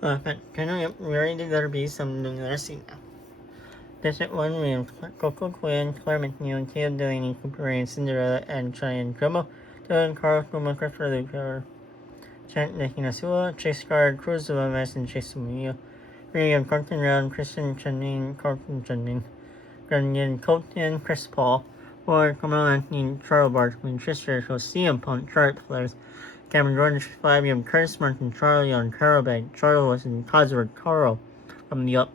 Really there be some nursing now. District 1 named Coco Quinn, Claire McNeil, Caleb Delaney, Cooper Rain, Cinderella, and Cheyenne Grumble, Dylan Carl, Guma, Christopher Luke, Trent Nakinasua, Chase Card, Cruz Lomas, and Chase Murillo, Miriam Corkin Round, Christian Chenning, Corkin Chenning, Gunyan Colton, Chris Paul, Ward, Kamal Anthony, Charles Barkley, Tristan, CM Punk, Chart Players, Cameron Jordan, Fabian, Curtis Martin, Charlie on Carol Bank, Charlie Wilson, Cosworth, Carl from the Up.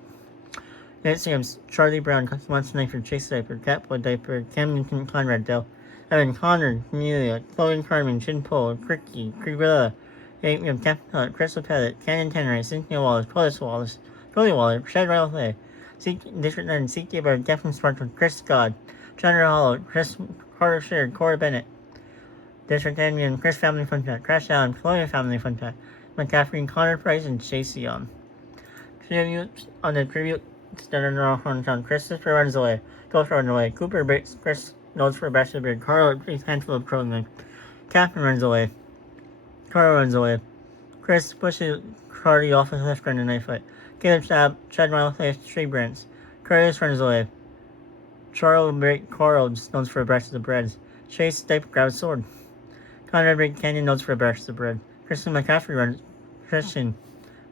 Instagrams Charlie Brown, Cookie Monster Sniper, Chase Diaper, Catboy Diaper, Camden Conrad Dell, Evan Connor, Amelia, Chloe Carmen, Chin Pole, Cricky, Krigwilla, Captain Hunt, Crystal Pellet, Cannon Tenray, Cynthia Wallace, Wallace, Cody Waller, Shad Riley, District 9, CK Bird, Captain Sparkle, Chris Scott, Chandra Hollow, Chris Carter Shared, Cora Bennett, District 10, Chris Family Fun Pack, Crash Allen, Chloe Family Fun Pack, McCaffrey, Connor Price, and Chase Young. Tribute on the tribute. Standard Horntown, Christopher runs away, Ghost runs away, Cooper breaks Chris notes for Bachelor Beard, Carl takes handful of Cronin, Captain runs away, Carl runs away, Chris pushes Cardi off his left gun in a knife fight, Caleb stab, Chad Miles saves three brands, Curtis runs away, Charles break Carl notes for Bachelor Breads, Chase Stipe grabs sword, Conrad break Canyon notes for Bachelor Bread, Christian McCaffrey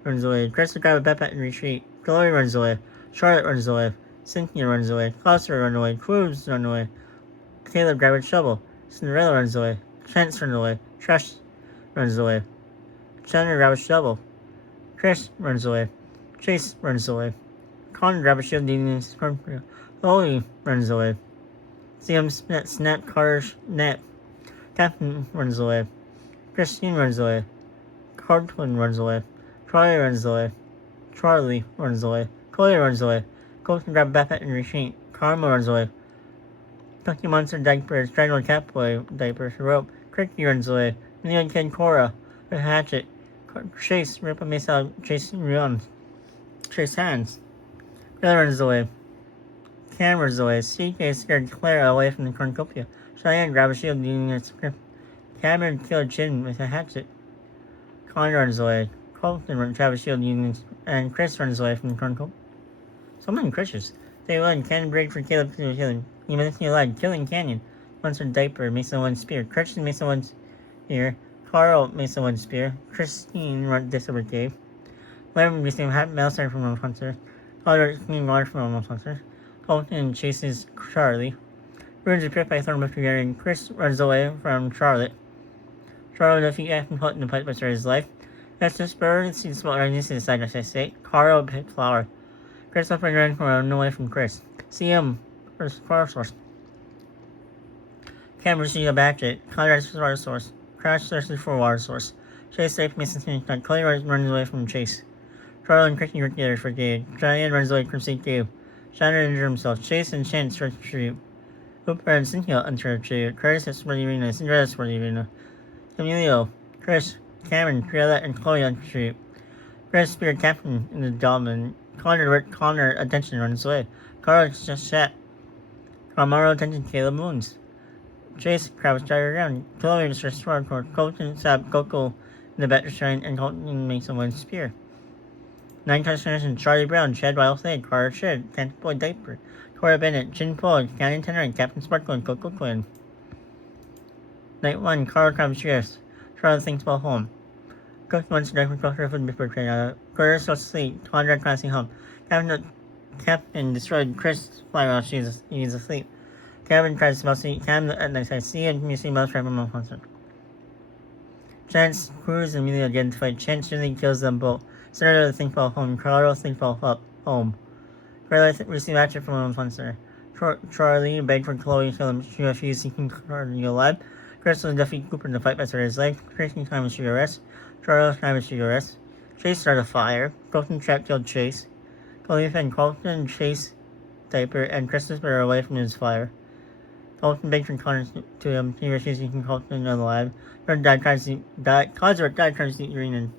runs away, Chris grabs a backpack and retreat, Chloe runs away, Charlotte runs away, Cynthia runs away, Foster runs away, Cruz runs away, Caleb grabs a shovel, Cinderella runs away, Chance runs away, Trash runs away, Chandler grabs a shovel, Chris runs away, Chase runs away, Connor grabs a shield leading into Scorpio, Chloe runs away, CM snap Carter net, Captain runs away, Christine runs away, Cartwin runs away, Troy runs away, Charlie runs away, Chloe runs away, Colton grabs backpack and retreat, Karma runs away, Cookie Monster Diapers, Dragon Catboy Diapers, Rope, Cricky runs away, Neon Kid Cora, with Hatchet, Chase, Rip and Mesa, Chase runs, Chase hands, Bill runs away, Cam runs away, CK scared Claire away from the cornucopia, Cheyenne grabs a shield leading its script, Cameron killed Chin with a hatchet, Con runs away, Colton grabs a shield leading and Chris runs away from the cornucopia. So many Chris's. Day 1, Cannon break for Caleb to killing. Humanity alive, killing Canyon. Monster Diaper, Mason 1 Spear. Christian, Mason 1 Spear. Carl, Mason 1 Spear. Christine, run Disorder Cave. Lemon, Mason Hat, Mailstar from One Hunter. Color, Clean Water from One Hunter. Colton chases Charlie. Ruins are picked by Thorn with Gary. Chris runs away from Charlotte. Charlotte defeats Captain Hunt in the fight but spares his life. Festus Bird, sees small enemies to the side of state. Carl, picked Flower. Christopher ran away from Chris. CM versus Power Source. Cam receives a Batchet. Conrad's Water Source. Crash searches for Water Source. Chase safe Mason Chloe runs away from Chase. Charlie and Cricky work together for Gabe. Cheyenne runs away from St. Gabe. Shannon injures himself. Chase and Chance search for Tribute. Hooper and Cynthia enter Tribute. Curtis at Sporty Arena. Cinderella at Sporty Arena. Emilio, Chris, Cameron, Triella, and Chloe enter Tribute. Chris speared Captain in the Dominant. Connor attention runs away. Carl just shat. Carmaro attention Caleb wounds. Chase crowds drive around. Chloe is restored for Colton stab Coco in the Better Shrine and Colton makes someone spear. 9 customers and Charlie Brown, Chad Wild Fade, Carter Shed, Kent Boy Diaper, Cora Bennett, Chin Paul, Cannon Tenor, and Captain Sparkle and Coco Quinn. Night 1, Carl Crabs Cheers. Charlotte thinks about home. Cook wants to die from Culture Food before trade. Curtis goes to sleep. Conrad classing home. Captain destroyed Chris fly while he's asleep. Kevin tries to mouse Cam at night. I see and you see mouse right from my concert. Chance, Cruz, and Amelia get into fight. Chance really kills them both. Senator think about home. Carlo think about home. Carlo receive action from one sponsor. Charlie begged for Chloe to kill him. She refused, seeking Carly alive. Chris will defeat Cooper in the fight by his life. Christian time is arrest. Charles time is arrest. Chase started a fire. Colton trap killed Chase. Chloe and Colton Chase Diaper and Christopher are away from his fire. Colton begged for Connor to him. He refused, seeking Colton alive. Cosworth died trying to see Urena.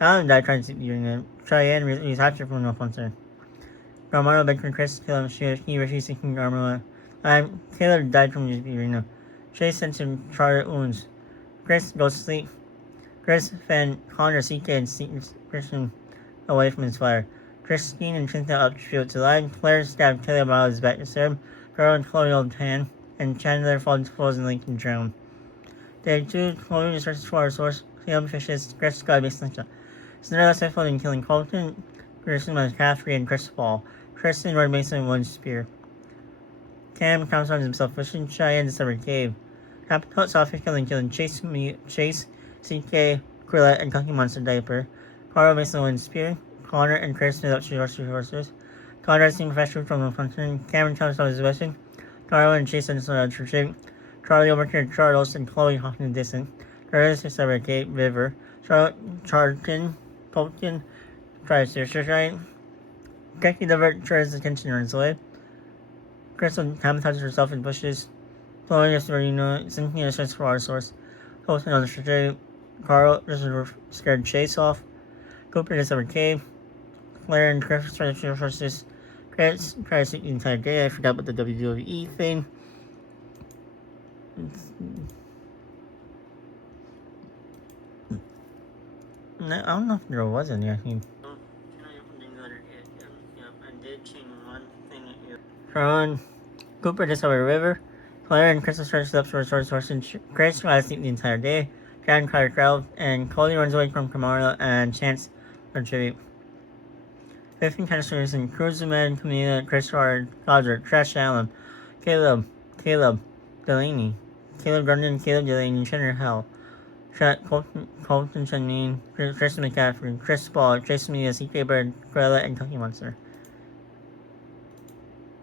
Alan died trying to see Urena. Cheyenne released hatchet from no sponsor. Garmano begged for Chris to kill him. He refused, seeking Garmano. Caleb died from his Urena. Chase sent him Charlotte wounds. Chris goes to sleep. Chris and Connor CK and Christian away from his fire. Christine and Cynthia up to field to line. Claire stabbed Taylor Miles back to serve. Carl and Chloe hold hand, and Chandler falls and Lincoln drown. Day 2, Chloe researches for our source. Sam fishes. Chris got a slingshot. Cinderella successful in killing Colton. Kristen McCaffrey and Chris Paul. Kristen Roy Mason one spear. Cam counts on himself fishing. Cheyenne discovered cave. Captain saw fish killing Chase, CK, Quillette, and Cookie Monster Diaper. Carl Mason one spear. Connor and Chris without horses. Connor seen professional from the function. Cameron counts on his weapon. Carl and Chase and Soda retreat. Charlie overturned Charles and Chloe off in the distance. Curtis discovered Gate River. Charlton, Polkin, tries to search. Becky divert Charles' attention runs away. Crystal sabotages herself in bushes. Chloe is Marino, Cynthia searches for our source. Colton on the trajectory. Carl just scared Chase off. Cooper discovered cave. Claire and Chris try to shoot horses. Chris tries to the entire day. I forgot about the WWE thing. No, I don't know if there was any. I think. Ron, Cooper discovered a river. Claire and Crystal stretched up for a source and Chris tries to sleep the entire day. Karen cried crowd, and Cody runs away from Kamara and Chance contribute. 15 canisters in Cruiserman, Camila, Chris Hard, Roger, Trash Allen, Caleb, Delaney, Caleb Gordon, Caleb Delaney, Chandler Hell, Colton Chanine, Chris McCaffrey, Chris Ball, Jason Media, CK Bird, Corella, and Cookie Monster.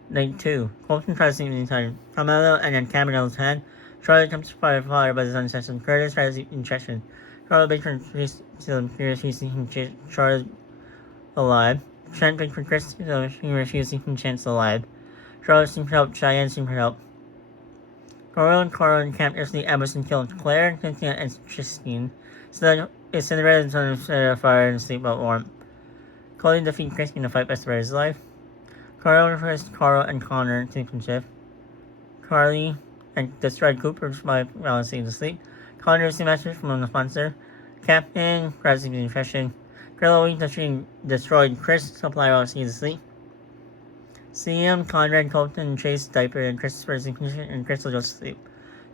Night 2. Colton tries to sleep the entire Carmelo and then Cameron's hand. Charlotte comes to fire but is unsuccessful. Curtis tries to sleep in Cheshire. Charlotte begs for Chris to refuse to keep Charlotte alive. Trent begs for Chris to refuse to keep Chance alive. Charlotte seems to help. Cheyenne seems to help. Carl and Camp instantly ambush and kill Claire, Cynthia, and Christine. So it's Cinderella to set a fire and sleep out warm. Colin defeats Chris in the fight by sparing his life. Carl refers Carl and Connor to shift. Carly and destroyed Cooper by balancing to sleep. Connor received message from the sponsor. Captain grabs the infection. Grillo destroyed Chris supply while he was asleep. CM, Conrad, Colton, Chase, Diaper, and Christopher's and Crystal goes to sleep.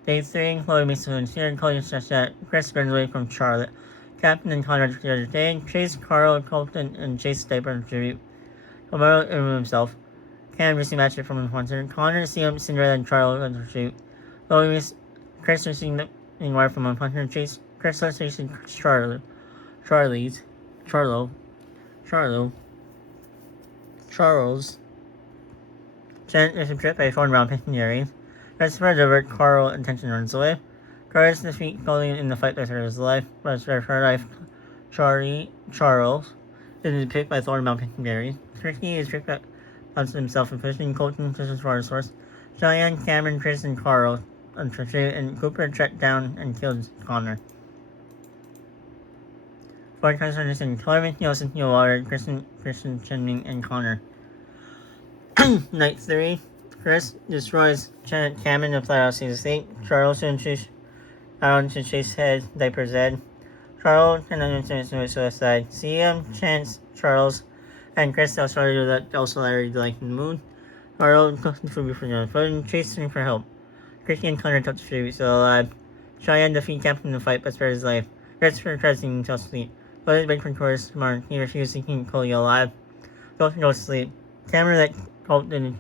Day 3, Chloe makes a sincere and Chloe stressed that Chris runs away from Charlotte. Captain and Conrad the other day. Chase, Carl, Colton, and Chase Diaper contribute. Romero himself. Cam received matchup from the sponsor. Connor, CM, Cinderella, and Charles contribute. Chloe, Chris received wire from the sponsor. Chase, Crystal, Chase, and Charles. Jen is tripped by a phone round Pictionary. Christopher divert Carl attention runs away. Carlos defeats Colleen in the fight that saves his life, but her life Charles is picked by Thornbound Pictionary. Tricky is tricked by himself in fishing. Colton fishes for a source. Cheyenne, Cameron, Chris, and Carl and Cooper tracked down and killed Connor. Four contestants in Clement, Nielsen, Water, Christian, Chenming, and Connor. Night 3. Chris destroys Cameron and flat out sees asleep. Charles and Aaron to Chase head, Diaper's head. Charles and then suicide. CM, Chance, Charles, and Chris also Larry like in the moon. Charles cooks the food before the phone, chasing for help. Christy and Connor touch the food, still alive. Cheyenne defeat Captain in the fight but spares his life. Christopher tries to tell sleep. Chloe begs for Chorus Mark, he refuses to keep Chloe alive. Colton goes to sleep. Cameron let Colton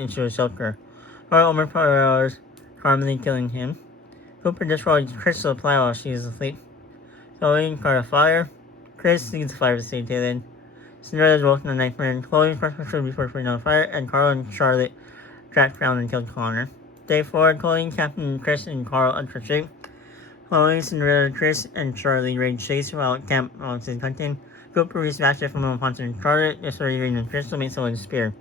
into a shelter. Carl overpowers Carmen killing him. Cooper destroys Crystal supply while she is asleep. Chloe caught a fire. Chris leads the fire to save Taylor. Cinderella is woken in the nightmare. Chloe first before putting on fire, and Carl and Charlotte tracked down and killed Connor. Day 4, Chloe, Captain, Chris, and Carl enter shape. Chloe, Cinderella, Chris, and Charlie raid Chase while Camp is hunting. Cooper receives from a monster and Charlotte, destroying and Crystal makes someone spear.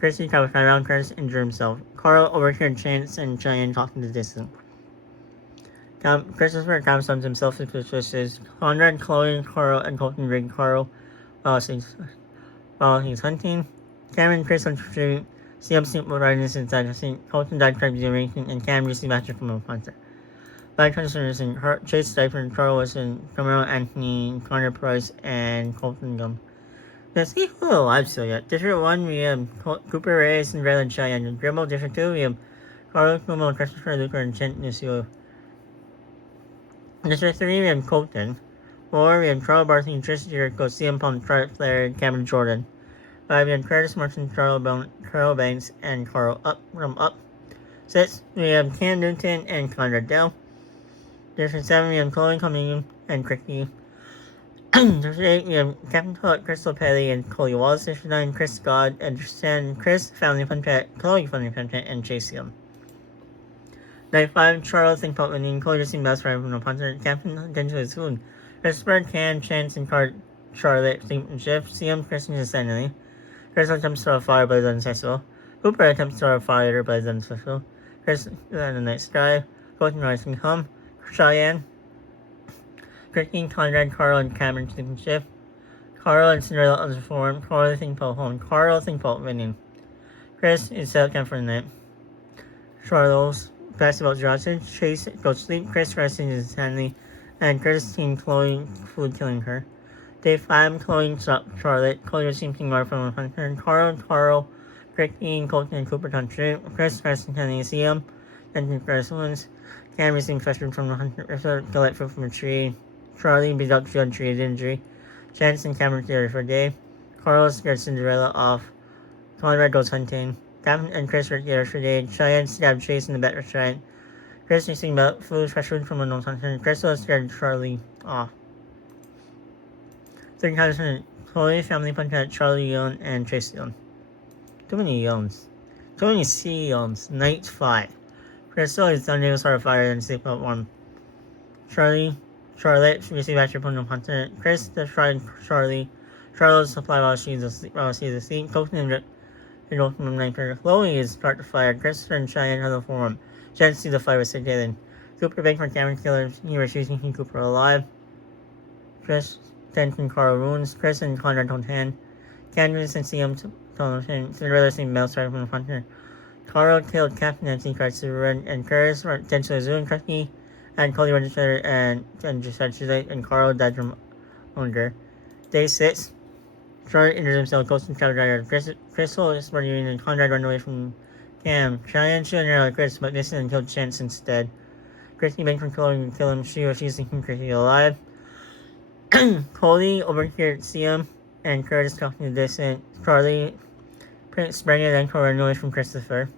Christy covers around Chris, injure himself. Carl overheard Chance and Cheyenne talking to the distance. Christopher comes himself into suspicious. Conrad, Chloe, Carl, and Colton raid Carl while he's hunting. Cameron, Chris, and CM Simple riding inside the scene. Colton died from duration, and Cam received matchup from a monster. By consideration, Chase Stipler, Carl Wilson, Carmelo Anthony, Connor Price, and Colton Gum. There's equal alive still yet. District 1, we have Cooper Reyes and Raylan Cheyenne. Dribble District 2, we have Carlos Cuomo, Christopher Luker, and Chent Nusio. District 3, we have Colton. 4, we have Charles Barkley, Tristan Jericho, CM Punk, Charlotte Flair, and Cameron Jordan. 5, we have Curtis Martin, Carl Banks, and Carl Up. 6, we have Cam Newton and Conrad Dell. District 7, we have Chloe Cummings and Cricky. District 8, we have Captain Hook, Crystal Pelly, and Chloe Wallace. District 9, Chris Scott, and Chris, Family Fun Pet, Chloe Family Fun Pet, and Chase Young. Night 5, Charles and Pop winning, Chloe Justin Best Friend from the Punter, Captain Denzel Soon. Christopher, Cam, Chance, and Charlotte, Stephen Jeff, CM, Christian Insanity. Chris attempts to fire but is unsuccessful. Cooper attempts to fire but is unsuccessful. Chris in the night sky. Colton Rising Hum. Cheyenne. Christine, Conrad, Carl, and Cameron Stephen Schiff. Carl and Cinderella underperformed. Carl Thinkpult home. Carl Thinkpult winning. Chris is set up for the night. Charles, Basketball Johnson. Chase goes to sleep. Chris resting is Stanley. And Christine Chloe food killing her. Day 5, Chloe Charlotte. Chloe receiving more from Hunter. Carl, Christine, Colton, and Cooper Country. Chris Stanley CM. And Chris wins. Cam receiving freshman from the Hunter. Gillette fruit from a tree. Charlie beat up on tree's injury. Chance and Cameron theory for day. Carlos gets Cinderella off. Conrad goes hunting. Cam and Chris are there for day. Cheyenne stabbed Chase in the back restaurant. Chris receiving about food freshman from a hunter. Crystal scared Charlie off. 3 times Chloe, Family Fun Pet, Charlie Young, and Chase Young. Too many Youngs. Too many C Youngs. Night 5. Crystal is unable to start a fire and sleep out warm. Charlotte receive action from the hunter. Chris destroyed Charlie. Charlotte supply while she's asleep. Colton and go from the knife. Chloe is start the fire. Chris and Cheyenne have the form. Jen sees the fire with Sid Galen. Cooper begged for Cameron Killer. He refused to keep Cooper alive. Chris, Tent, and Carl ruins. Chris and Conrad hold hand. Canvas and CM Cinderella seeing Bell started from the hunter. Carl killed Captain Nancy Christ to run, and Curtis potentially Zoom Crusty, and Cody registered and just said she's late, and Carl died from hunger. Day 6, Charlotte injured himself, Ghost and Shadow Driver. Crystal is running and Conrad run away from Cam. Cheyenne shooting her like Chris, but missing and killed Chance instead. Christy begged from Chloe to kill him. She refused to keep Christy alive. Cody overheard CM and Curtis talking to distant. Charlie sprang and then Cora noise from Christopher.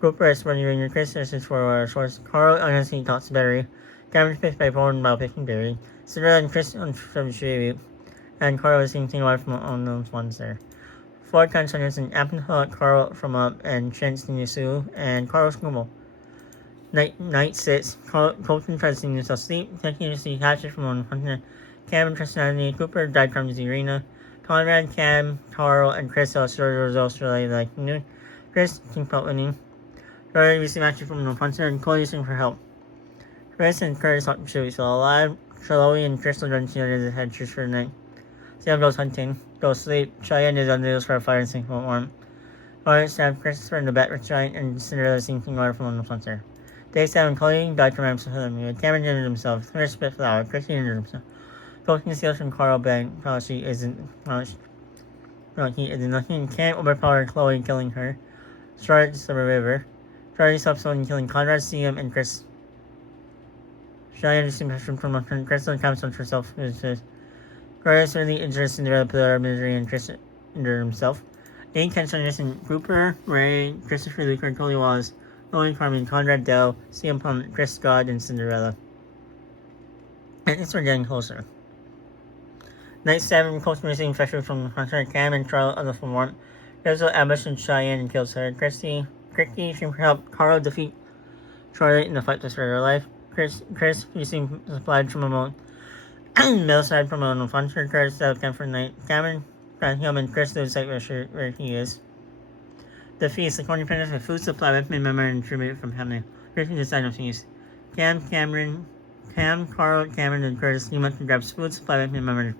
Cooper is running in your Chris is for source. Carl honestly talks to Barry. Cameron picked by Paul while picking Barry. Cinderella and Chris from Shrevey. And Carl is seeing away from unknown ones there. 4 times and Apple Hook, Carl from up, and Chance Sue, and Carl Scummel. Night 6, Colton tries to himself sleep, continuously catches from one hunter. Cameron Tristan Cooper died from the arena. Conrad, Cam, Carl, and Chris Australia like noon. Chris Kingpot winning. Charlie received action from the puncher and Cody using for help. Chris and Curtis thought she was still alive. Chloe and Crystal run together the head for the night. Sam goes hunting. Goes sleep. Cheyenne is under the fire and sinking warm. Carl stabbed Christopher in the back with Cheyenne and Cinderella sinking water from the puncher. Day 7, Chloe died from Amsterdam. Cameron injured himself. Chris spit flower. Christy injured himself. Colton steals from Carl Bank. He isn't nothing. Can't overpower Chloe, killing her. Charlotte to the river. Charlie stops someone killing Conrad, CM, and Chris. Cheyenne received from Crystal and comes on herself. Carl certainly injured Cinderella, put out of misery, and Chris injured himself. 8 cancer missing Cooper, Ray, Christopher Luker, Cody Wallace, Chloe Carmen, Conrad Dell, CM Punk, Chris Scott, and Cinderella. And things are getting closer. Night 7, Colton receiving pressure from Hunter, Cam, and Charlotte on the form. There's an ambush in Cheyenne and kills her. Cricky, she help Carl defeat Charlotte in the fight to start her life. Chris receiving supplied from a middle side from a Hunter, Curtis out of camp for the night. Cameron, him, and Chris to the site where he is. The feast, the corner finish with food supply, weapon memory, and tribute from Hamlin. Griffin decided on feast. Cam, Carl, Cameron, and Curtis team up to grab food supply, weapon memory.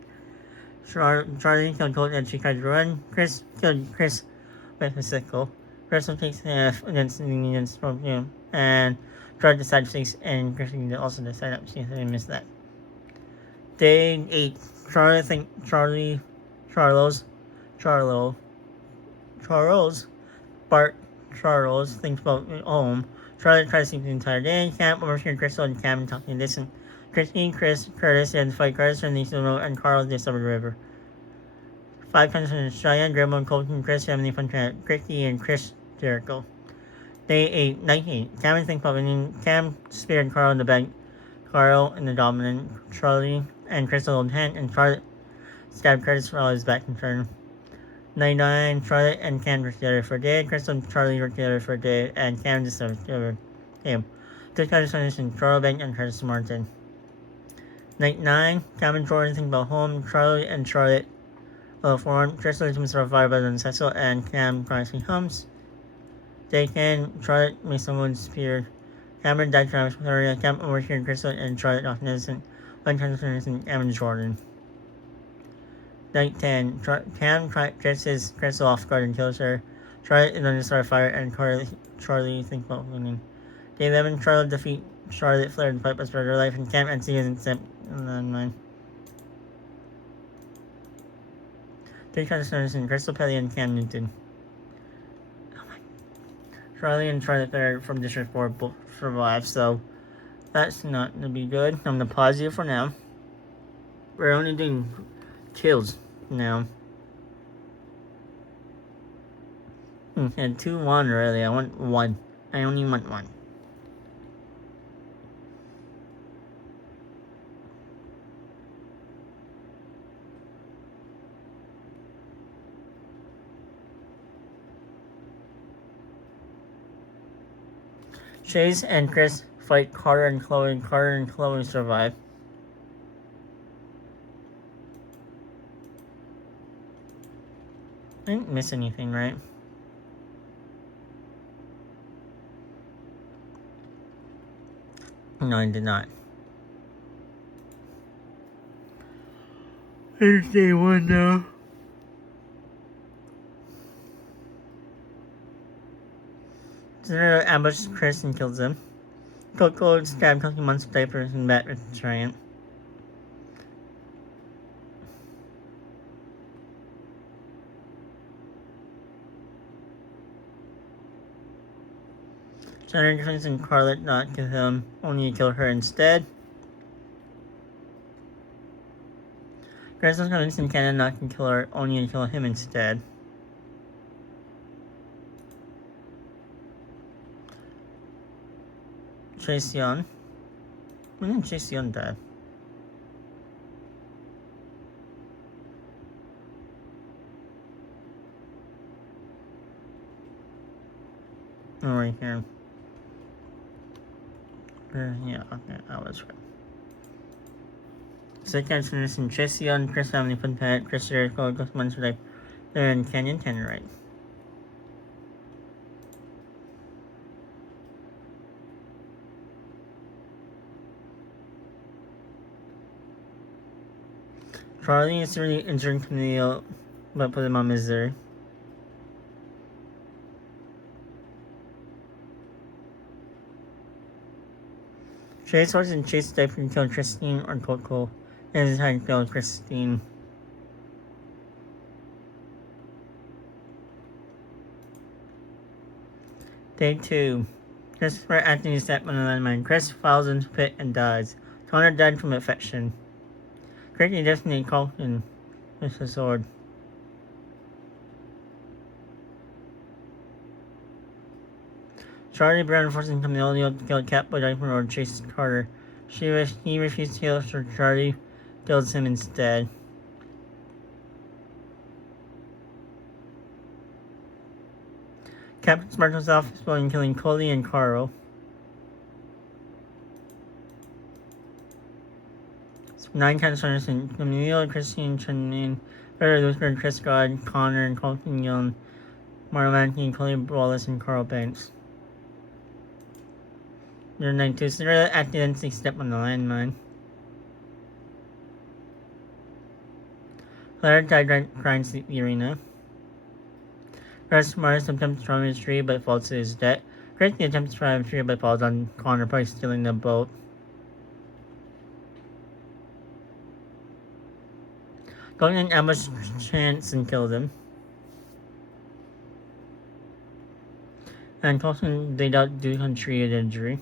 Charlie killed Colt and she tried to run. Chris killed Chris with a sickle. Crystal takes half against the Union Scorpion, and Charlotte decides 6, and Christine also decided up. She missed that. Day 8. Charles thinks about home. Charlotte tries to sleep the entire day. Cam overhears Crystal and Cam talking distant. Christine, Chris, Curtis, and fight Curtis from the road, and Carl discover the river. 5 comes from Cheyenne, Grandma, Colton, Chris, Family Fun Chat, Christy, and Chris Jericho. Day 8, night 8. Cam thinks about winning. Cam speared Carl in the back. Carl in the dominant. Charlie and Crystal hold hand, and Charlotte stabbed Curtis while his back and turned. Night 9, Charlotte and Cam work together for a day. Crystal and Charlie work together for a day, and Cam discovered him. This guy is finished in Charlie Bank and Curtis Martin. Night 9, Cam and Jordan think about home. Charlie and Charlotte form. Crystal is survived by the Cecil, and Cam quietly hums. Day 10, Charlotte makes someone spear. Cameron died from Victoria. Cam overheard Crystal and Charlotte off innocent. One comes innocent, Cam and Jordan. Night 10, Cam dresses Crystal off guard and kills her. Charlotte is under fire, and Charlie thinks about winning. Day 11, Charlotte defeats Charlotte, Flair, and fight but spared her life, and Cam and C isn't sent in the mine. Three contestants in Crystal Pelly and Cam Newton. Oh my. Charlie and Charlotte Flair from District 4 both survive, so that's not going to be good. I'm going to pause you for now. We're only doing kills now. And 2-1 really. I want 1. I only want 1. Chase and Chris fight Carter and Chloe, and Carter and Chloe survive. I didn't miss anything, right? No, I did not. There's day 1 now. Zero ambushes Chris and kills him. Coco stabs Cookie Monster diapers and bat with the giant. Senator Chris and Carlette not kill him, only to kill her instead. Chris was convinced in Canada not to kill her, only to kill him instead. Chase Young. When did Chase Young die? Oh, right here. Yeah, okay, I was right. Second finished Chase Young, Chris Family Fun Pet, Chris Jericho, Ghost Monster Life, and Canyon Tannerite. Charlie is really injured Camille, but put him on misery. Chase was in Chase died and killed Christine or Coco, and his time killed Christine. Day 2. Christopher Anthony stepped on the landmine. Chris falls into the pit and dies. Connor died from infection. Cricket definitely Colton with the sword. Charlie Brown forcing Camille to kill Cat by diving or chase Carter. He refused to kill, so Charlie kills him instead. Captain Smart was off exploding, killing Coley and Carl. Nine contestants in Camille, Christine, Chen, Barry Luther, Chris God, Connor, and Colton Young, Mario Mankey, Coley Wallace, and Carl Banks. Number 92, Cinderella accidentally stepped on the landmine. Clara died crying to the arena. Chris Morris attempts to storm his tree but falls to his death. Christy attempts to drive a tree but falls on Connor Price, stealing the boat. Golden ambushes Chance and kills him. And Colton laid out Duke on tree at injury.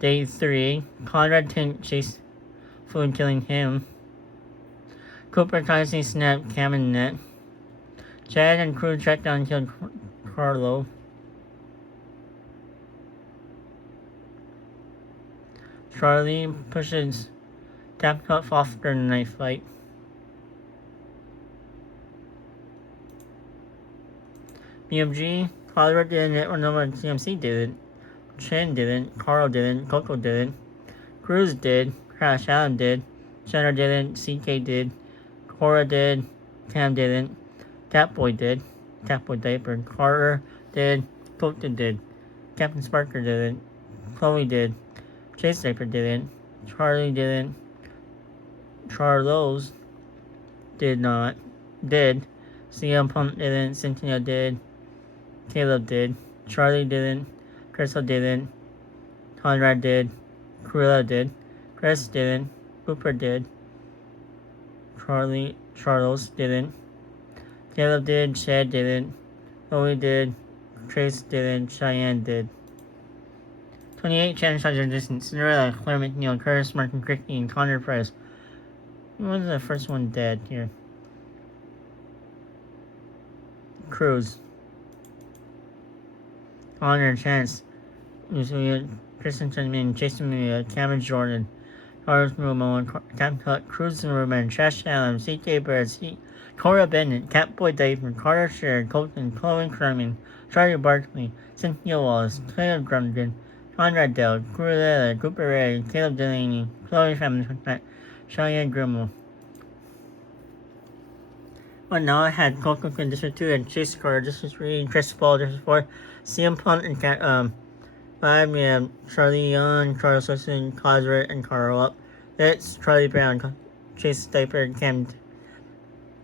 Day 3, Conrad chased Food, killing him. Cooper constantly snapped Cam and Net. Chad and crew tracked down and killed Carlo. Charlie pushes Tapcup off during the knife fight. BMG, Father didn't, or no one CMC didn't. Chen didn't, Carl didn't, Coco didn't. Cruz did, Crash Allen did, Chandler didn't, CK did, Cora did, Cam didn't, Catboy did, Catboy Diaper, Carter did, Colton did, Captain Sparker didn't, Chloe did, Chase Diaper didn't, Charlie didn't, Charlos did, CM Punk didn't, Cynthia did, Caleb did, Charlie didn't, Crystal didn't, Conrad did, Cruella did, Chris didn't, Cooper did, Charles didn't, Caleb did, Chad didn't, Chloe did, Trace didn't, Cheyenne did. 28 challenge shots distance, Cinderella, Claire McNeil, Curtis, Martin Crickney, and Connor Price. Who was the first one dead here? Cruz. Connor, Chance, Kristen Chenmin, Jason Mia, Cameron Jordan, Carlos Romo, Cam Cut, Cruz and Roman, Trash Allen, CK Bird, Cora Bennett, Catboy Diaper, Carter Sherrod, Colton, Chloe Kerman, Charlie Barkley, Cynthia Wallace, Caleb Grundon, Conrad Dell, Cruella, Cooper Ray, Caleb Delaney, Chloe Family, Cheyenne Grimmel. Well, now I had Coco in District 2 and Chase Carter, District 3, and Chris Paul, District 4, CM Punk and 5, we have Charlie Young, Charles Wilson, Cosworth, and Carl up. That's Charlie Brown, Chase Diaper, Cam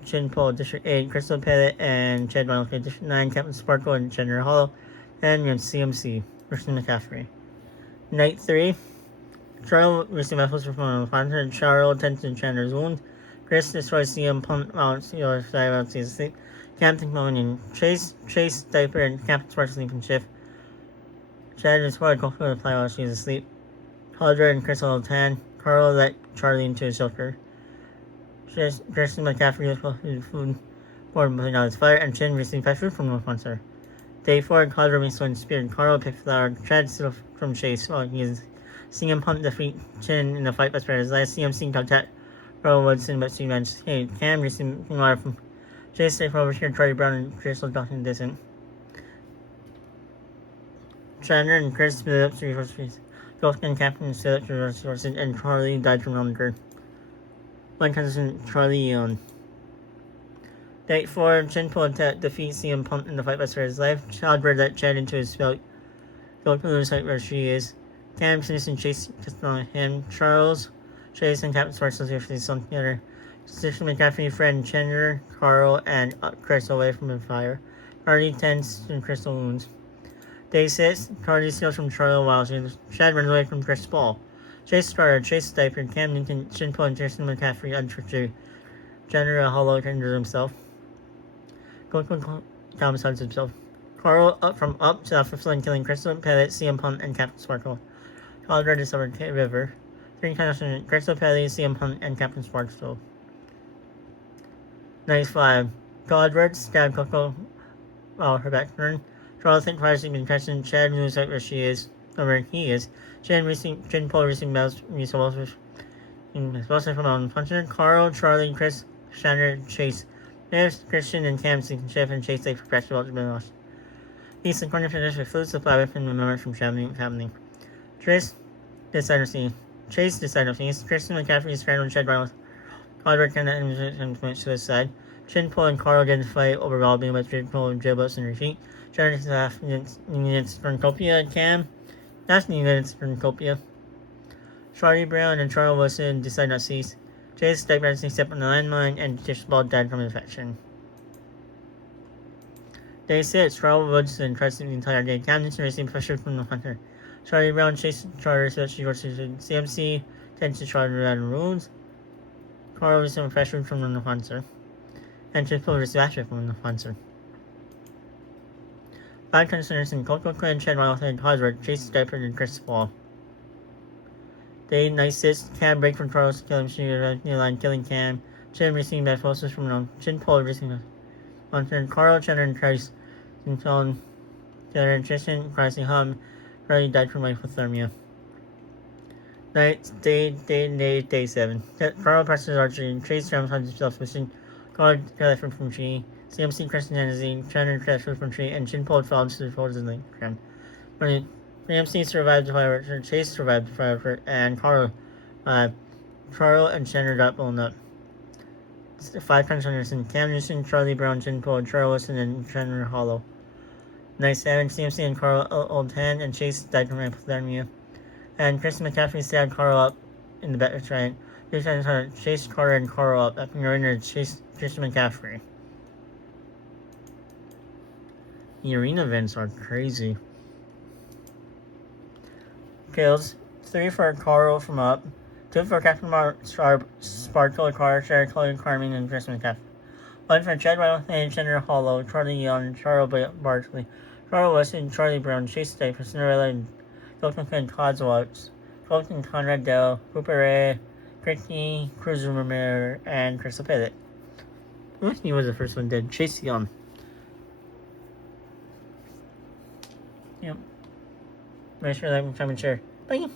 Chin Paul, District 8, Crystal Pettit, and Chad Ronald, District 9, Captain Sparkle, and Chandler Hollow, and we have CMC, Christian McCaffrey. Night 3, Charles received medals from Fontaine, Charles tends to Chandler's wound. Chris destroys CM Punk while the other side while he's asleep. Captain Moan Chase Diaper, and Captain Sparkle sleep and shift. Chad destroyed Coco to fly while she was asleep. Audra and Crystal 10. Carl let Charlie into his shelter. Christian McCaffrey was food for putting out his fire, and Chin received pet food from the monster. Day 4, Cosworth makes one spear, Carl picked flower. Chad steals from Chase while he is seeing him Punk defeat Chin in the fight but spare his life. CMC contact Earl Woodson, but she managed to Cam received water from Chase, safe over here, Charlie Brown, and Crystal talking distant. Chandler and Chris split up to resources. Both and Captain split up to resources, and Charlie died from hunger. One cousin, Charlie Young. Day 4, Chin pulled to defeat CM Punk in the fight but spare his life. Child bred that Chad into his spell. Go to the site where she is. Cam, and Chase just on him. Charles, Chase, and Captain Sparks here for something together. Christian McCaffrey, friend Chandler, Carl, and Chris away from the fire. Charlie tends and Crystal wounds. Day 6, Carly steals from Charlie while Chad runs away from Chris Paul. Chase started, Chase Diaper, Cam Newton, Shinpo, and Jason McCaffrey untrue. Chandler Hollow injures himself. Coco homicides himself. Carl up from up to the flood, killing Crystal, Pellet, CM Punk, and Captain Sparkle. Calder discovered River. 3 times Crystal, Pellet, CM Punk, and Captain Sparkle. Night 5. Godward stabbed Coco while her back turned. Charles thinks Price has been catching Chad moves out where she is, or where he is. Chin Paul receiving resources from Mountain Puncher. Carl, Charlie, Chris, Shannon, Chase. There's Christian and Cam seeking Chef and Chase they progress about to be lost. He's in corner finish with food supply from the members from family. Chase decided to see. Chase decided to see. Christian McCaffrey is friend with Chad Barlow. Caldwell cannot commit suicide. Chin Paul and Carl get in a fight over robbing with Chin Paul and jailboats in retreat. Charlie staff against Cornucopia. Cam that's against Cornucopia. Charlie Brown and Charles Wilson decide not to cease. Chase died by step on the landmine, and Tish Ball died from infection. Day 6, Carl Woodson tries the entire day. Camden racing pressure from the hunter. Charlie Brown chases Charlie, especially goes to CMC, tends to try to run rules. Carl is some pressure from the hunter. And triple distraction from the hunter. 5 considerers in Coco Quinn, Chad Miles, and Cosworth chase Skyper and Chris Paul. Day 96, Cam break from Carlos, killing Shooter, near line, killing Cam. Chin receiving bad forces from the Chin Paul receiving on turn. Carl, Cheddar, and Christ. Until Cheddar and Tristan, Christ, and Hum. Charlie died from hypothermia. Day 7. Carl presses Archer and Chase Rams hunts himself wishing Carl got from tree. CMC Kristen Hennessy, Cheddar cut from tree, and Chin Paul fell into the folds in the ground. When CMC survived the fire, Chase survived the fire, and Carl and Cheddar got blown up. 5 contenders in Cam Newton, Charlie Brown, Chin Paul, Charles Wilson, and Chandler Hollow. Night 7, CMC and Carl Old Hand, and Chase died from hypothermia. And Chris McCaffrey stabbed Carl up in the back of Trent. He tried to chase Carter and Carl up after running to chase Chris McCaffrey. The arena events are crazy. Kills 3 for Carl from up, 2 for Captain Sparkle, Carter, Chloe Carmen, and Chris McCaffrey. 1 for Chad Wild and Chandler Hollow, Charlie Young, Charles Barkley, Charles Wilson, Charlie Brown, Chase Day for Cinderella, and Colton Codswalks, Colton Conrad Dell, Cooper Ray, Cricky, Cruz Romero, and Crystal Pettit. He was the first one dead. Chase Young. Yep. Make sure to like, comment, share. Bye.